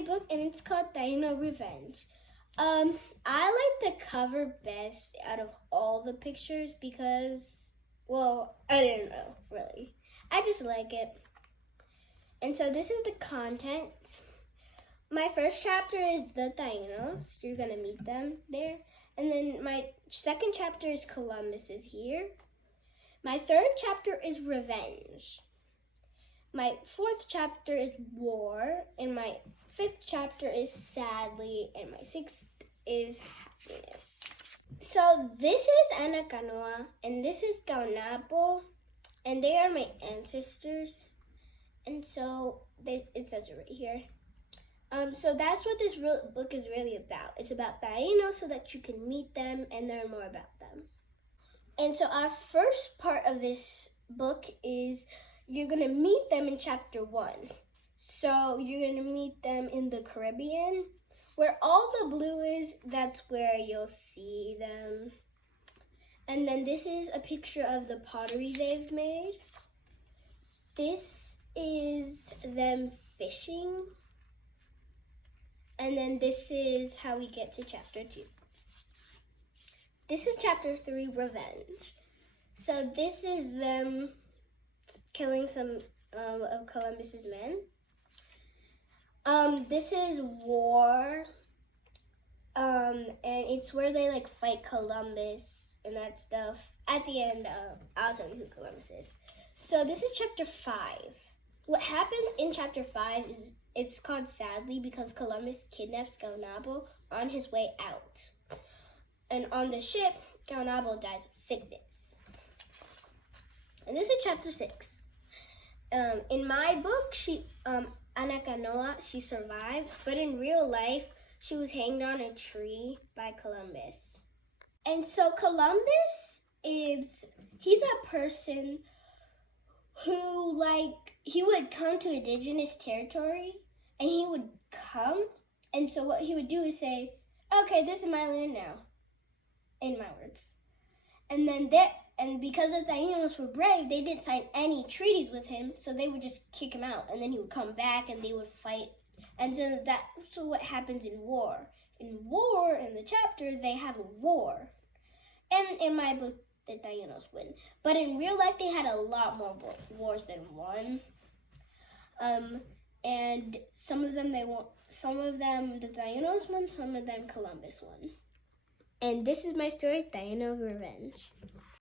my book, and it's called Taíno Revenge. I like the cover best out of all the pictures because, well, I don't know, really. I just like it. And so this is the content. My first chapter is the Taínos. You're going to meet them there. And then my second chapter is Columbus is here. My third chapter is Revenge. My fourth chapter is War. And my fifth chapter is Sadly. And my sixth is Happiness. So this is Anacanoa. And this is Gaunapo. And they are my ancestors. And so it says it right here. So that's what this book is really about. It's about Taíno so that you can meet them and learn more about them. And so our first part of this book is you're going to meet them in chapter 1. So you're going to meet them in the Caribbean. Where all the blue is, that's where you'll see them. And then this is a picture of the pottery they've made. This is them fishing. And then this is how we get to chapter 2. This is chapter 3, Revenge. So this is them killing some of Columbus's men. This is War. And it's where they like fight Columbus and that stuff. At the end, I'll tell you who Columbus is. So this is chapter 5. What happens in chapter 5 is it's called Sadly because Columbus kidnaps Gaunapo on his way out. And on the ship, Gaunapo dies of sickness. And this is chapter 6. In my book, Anacanoa, she survived, but in real life, she was hanged on a tree by Columbus. And so Columbus he's a person who, he would come to indigenous territory, and he would come, and so what he would do is say, okay, this is my land now, in my words. And then because the Taínos were brave, they didn't sign any treaties with him, so they would just kick him out, and then he would come back, and they would fight. And so that's what happens in War. In War, in the chapter, they have a war. And in my book, the Taínos win. But in real life, they had a lot more wars than one. And some of them they won. Some of them the Taínos won. Some of them Columbus won. And this is my story, Taíno Revenge.